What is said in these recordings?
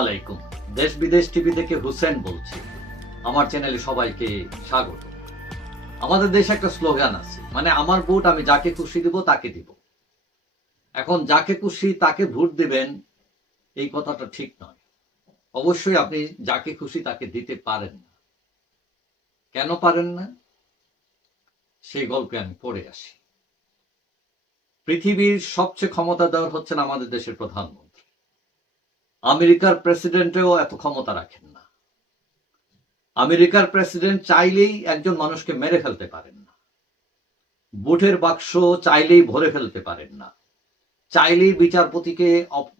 আলাইকুম। দেশ বিদেশ টিভি থেকে হুসেন বলছি। আমার চ্যানেলে সবাইকে স্বাগত। আমাদের দেশে একটা স্লোগান আছে, মানে আমার ভোট আমি যাকে খুশি দিব তাকে দিব। এখন যাকে খুশি তাকে ভোট দিবেন এই কথাটা ঠিক নয়। অবশ্যই আপনি যাকে খুশি তাকে দিতে পারেন না। কেন পারেন না সেই গল্পে আমি পড়ে আসি। পৃথিবীর সবচেয়ে ক্ষমতাধর হচ্ছেন আমাদের দেশের প্রধানমন্ত্রী। আমেরিকার প্রেসিডেন্টও এত ক্ষমতা রাখেন না। আমেরিকার প্রেসিডেন্ট চাইলেই একজন মানুষকে মেরে ফেলতে পারেন না। ভোটের বাক্স চাইলেই ভরে ফেলতে পারেন না। চাইলেই বিচারপতিকে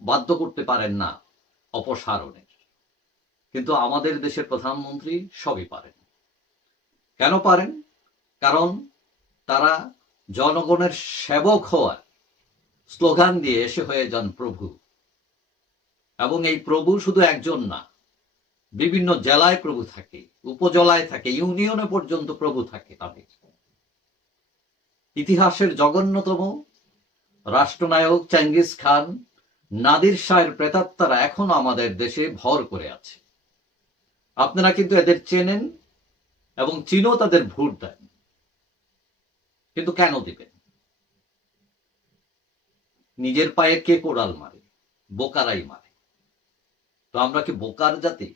বাধ্য করতে পারেন না অপসারণের। কিন্তু আমাদের দেশের প্রধানমন্ত্রী সবই পারেন। কেন পারেন? কারণ তারা জনগণের সেবক হওয়ার স্লোগান দিয়ে এসে হয়ে যান প্রভু। এবং এই প্রভু শুধু একজন না, বিভিন্ন জেলায় প্রভু থাকে, উপজেলায় থাকে, ইউনিয়নে পর্যন্ত প্রভু থাকে তাদের। ইতিহাসের জঘন্যতম রাষ্ট্রনায়ক চেঙ্গিস খান, নাদির শাহের প্রেতাত্মারা এখনো আমাদের দেশে ভর করে আছে। আপনারা কিন্তু এদের চেনেন এবং চিনেও তাদের ভোট দেন। কিন্তু কেন দিবেন? নিজের পায়ে কে কোড়াল মারে? বোকারাই মারে। তো আমরা কি বোকার জাতি?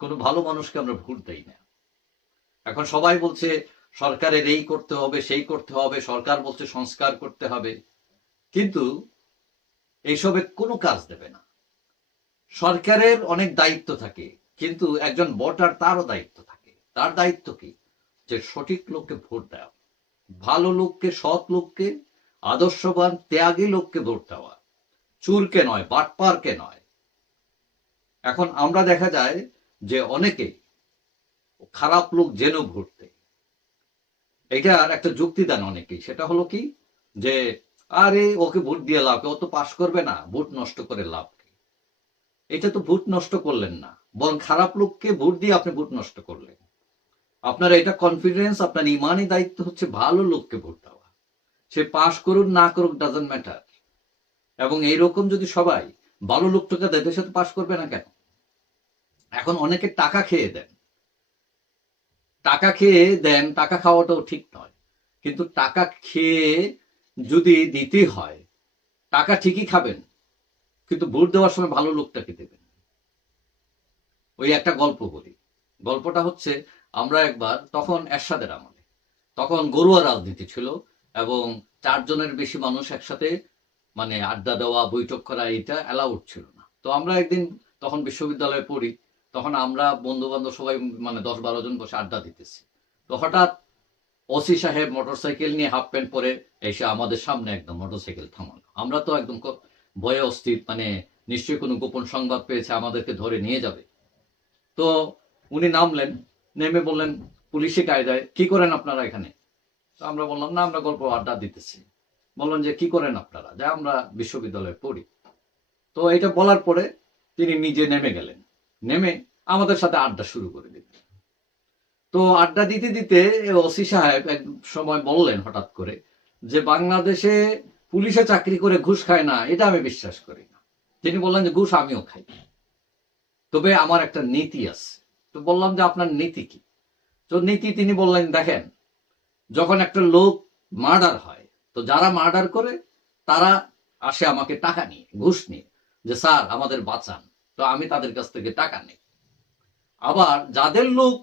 কোনো ভালো মানুষকে আমরা ভোট দেই না। এখন সবাই বলছে সরকারের এই করতে হবে, সেই করতে হবে, সরকার বলছে সংস্কার করতে হবে, কিন্তু এইসবে কোনো কাজ দেবে না। সরকারের অনেক দায়িত্ব থাকে, কিন্তু একজন ভোটার তারও দায়িত্ব থাকে। তার দায়িত্ব কি? যে সঠিক লোককে ভোট দেওয়া, ভালো লোককে, সৎ লোককে, আদর্শবান ত্যাগী লোককে ভোট দেওয়া, চুরকে নয়, বাটপারকে নয়। এখন আমরা দেখা যায় যে অনেকে খারাপ লোক যেন ভোট দেয়। এটার একটা যুক্তি দেন অনেকেই, সেটা হলো কি যে আরে ওকে ভোট দিয়ে লাভ, ও তো পাশ করবে না, ভোট নষ্ট করে লাভ কি? এটা তো ভোট নষ্ট করলেন না, বরং খারাপ লোককে ভোট দিয়ে আপনি ভোট নষ্ট করলেন। আপনার এটা কনফিডেন্স, আপনার ইমানই দায়িত্ব হচ্ছে ভালো লোককে ভোট দেওয়া। সে পাশ করুক না করুক ডাজন্ট ম্যাটার। এবং এইরকম যদি সবাই ভালো লোকটাকে দেয়, সাথে পাশ করবে না কেন? এখন অনেকে টাকা খেয়ে দেন, টাকা খাওয়াটাও ঠিক নয়, কিন্তু টাকা খেয়ে যদি দিতে হয়, টাকা ঠিকই খাবেন, কিন্তু ভোট দেওয়ার সময় ভালো লোকটাকে দেবেন। ওই একটা গল্প বলি। গল্পটা হচ্ছে, আমরা একবার, তখন এরশাদের আমলে, তখন গরুয়া রাজনীতি ছিল এবং 4 জনের বেশি মানুষ একসাথে মানে আড্ডা দেওয়া, বৈঠক করা এটা অ্যালাউড ছিল না। তো আমরা একদিন তখন বিশ্ববিদ্যালয়ে পড়ি, তখন আমরা বন্ধু বান্ধব সবাই মানে 10-12 জন বসে আড্ডা দিতেছি। তো হঠাৎ ওসি সাহেব মোটরসাইকেল নিয়ে হাফ প্যান্ট পরে এসে আমাদের সামনে একদম মোটরসাইকেল থামালো। আমরা তো একদম ভয়ে অস্থির, মানে নিশ্চয়ই কোনো গোপন সংবাদ পেয়েছে, আমাদেরকে ধরে নিয়ে যাবে। তো উনি নামলেন, নেমে বললেন পুলিশি কায়দায়, কি করেন আপনারা এখানে? তো আমরা বললাম না, আমরা গল্প আড্ডা দিতেছি। বললেন যে কি করেন আপনারা? যে আমরা বিশ্ববিদ্যালয়ে পড়ি। তো এটা বলার পরে তিনি নিজে নেমে গেলেন, নেমে আমাদের সাথে আড্ডা শুরু করে দিলেন। তো আড্ডা দিতে দিতে ওসি সাহেব এক সময় বললেন হঠাৎ করে যে বাংলাদেশে পুলিশে চাকরি করে ঘুষ খায় না, এটা আমি বিশ্বাস করি না। তিনি বললেন যে ঘুষ আমিও খাই, তবে আমার একটা নীতি আছে। তো বললাম যে আপনার নীতি কি? তো নীতি তিনি বললেন, দেখেন, যখন একটা লোক মার্ডার হয়, তো যারা মার্ডার করে তারা আসে আমাকে টাকা নিয়ে, ঘুষ নিয়ে, যে স্যার আমাদের বাঁচান। তো আমি তাদের কাছ থেকে টাকা নেই। আবার যাদের লোক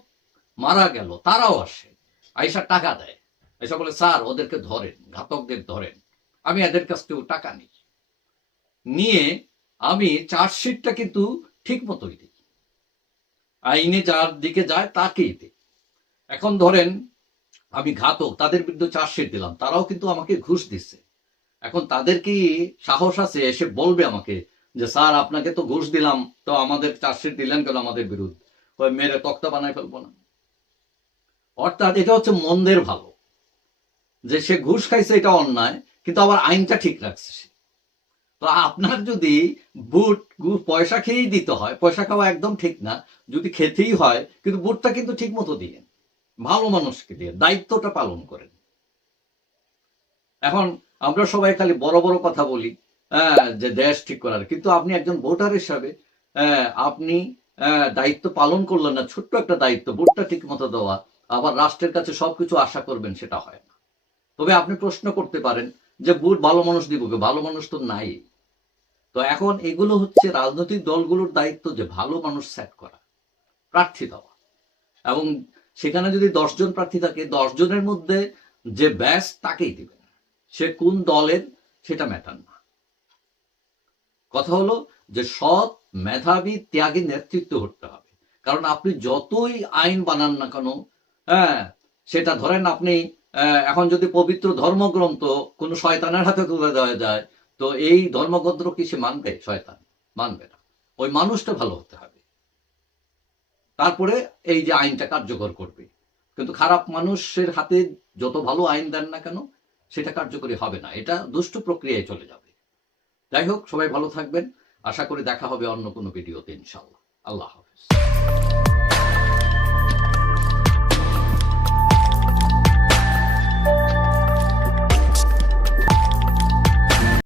মারা গেল তারাও আসে, আইসা টাকা দেয়, এসব বলে স্যার ওদেরকে ধরেন, ঘাতকদের ধরেন। আমি এদের কাছ থেকেও টাকা নিই, নিয়ে আমি চার্জশিটটা কিন্তু ঠিক মতোই দিই, আইনে যার দিকে যায় তাকেই দিই। এখন ধরেন আমি ঘাতক, তাদের বিরুদ্ধে চার্জশিট দিলাম, তারাও কিন্তু আমাকে ঘুষ দিচ্ছে। এখন তাদের কি সাহস আছে এসে বলবে আমাকে যে স্যার আপনাকে তো ঘুষ দিলাম, তো আমাদের চার্জশিট দিলেন কেন আমাদের বিরুদ্ধে? ওই মেরে তক্তা বানায় ফেলবো না? অর্থাৎ এটা হচ্ছে মন্দের ভালো, যে সে ঘুষ খাইছে এটা অন্যায়, কিন্তু আবার আইনটা ঠিক রাখছে সে। তো আপনার যদি বুট পয়সা খেয়েই দিতে হয়, পয়সা খাওয়া একদম ঠিক না, যদি খেতেই হয়, কিন্তু বুটটা কিন্তু ঠিক মতো দিয়ে, ভালো মানুষকে দিয়ে দায়িত্বটা পালন করেন। এখন আমরা সবাই খালি বড় বড় কথা বলি, যে দেশ ঠিক করার, কিন্তু আপনি একজন ভোটার হিসাবে আপনি দায়িত্ব পালন করলেন না, ছোট্ট একটা দায়িত্ব, ভোটটা ঠিক মতো দেওয়া, আবার রাষ্ট্রের কাছে সবকিছু আশা করবেন, সেটা হয় না। তবে আপনি প্রশ্ন করতে পারেন যে ভোট ভালো মানুষ দিব, ভালো মানুষ তো নাই। তো এখন এগুলো হচ্ছে রাজনৈতিক দলগুলোর দায়িত্ব, যে ভালো মানুষ সেট করা, প্রার্থী দেওয়া, এবং সেখানে যদি 10 জন প্রার্থী থাকে, 10 জনের মধ্যে যে ব্যাস তাকেই দিবেন, সে কোন দলের সেটা ম্যাটার না। কথা হলো যে সৎ, মেধাবী, ত্যাগী নেতৃত্ব করতে হবে। কারণ আপনি যতই আইন বানান না কেন, হ্যাঁ, সেটা ধরেন আপনি এখন যদি পবিত্র ধর্মগ্রন্থ কোন শয়তানের হাতে তুলে দেওয়া যায়, তো এই ধর্মগ্রন্থ কি সে মানবে? শয়তান মানবে না। ওই মানুষটা ভালো হতে হবে, তারপরে এই যে আইনটা কার্যকর করবে। কিন্তু খারাপ মানুষের হাতে যত ভালো আইন দেন না কেন, সেটা কার্যকরী হবে না, এটা দুষ্টু প্রক্রিয়ায় চলে যাবে। যাই হোক, সবাই ভালো থাকবেন। আশা করি দেখা হবে অন্য কোনো ভিডিওতে, ইনশাল্লাহ। আল্লাহ হাফেজ।